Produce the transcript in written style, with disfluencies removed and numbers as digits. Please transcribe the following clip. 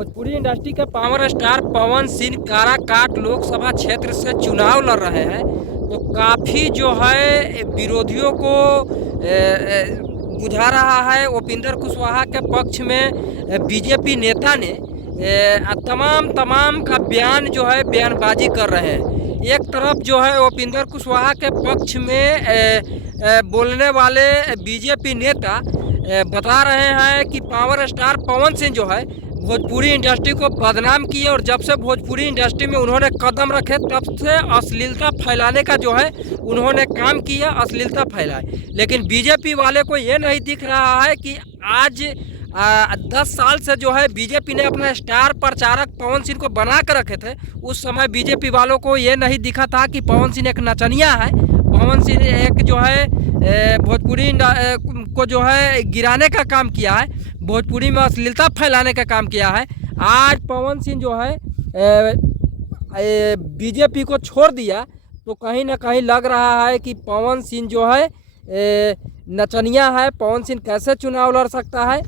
Bhojpuri industry के power star Pawan Singh Karakat Lok Sabha क्षेत्र से चुनाव लड़ रहे हैं। तो काफ़ी जो है विरोधियों को बुझा रहा है। उपेंद्र कुशवाहा के पक्ष में बीजेपी नेता ने तमाम का बयान जो है बयानबाजी कर रहे हैं। एक तरफ जो है उपेंद्र कुशवाहा के पक्ष में बोलने वाले बीजेपी नेता बता रहे हैं कि पावर स्टार पवन सिंह जो है भोजपुरी इंडस्ट्री को बदनाम किए और जब से भोजपुरी इंडस्ट्री में उन्होंने कदम रखे तब से अश्लीलता फैलाने का जो है उन्होंने काम किया, अश्लीलता फैलाए। लेकिन बीजेपी वाले को ये नहीं दिख रहा है कि आज 10 साल से जो है बीजेपी ने अपना स्टार प्रचारक पवन सिंह को बना कर रखे थे। उस समय बीजेपी वालों को ये नहीं दिखा था कि पवन सिंह एक नचनिया है, पवन सिंह एक जो है भोजपुरी को जो है गिराने का काम किया है, भोजपुरी में अश्लीलता फैलाने का काम किया है। आज पवन सिंह जो है बीजेपी को छोड़ दिया तो कहीं ना कहीं लग रहा है कि पवन सिंह जो है नचनिया है। पवन सिंह कैसे चुनाव लड़ सकता है।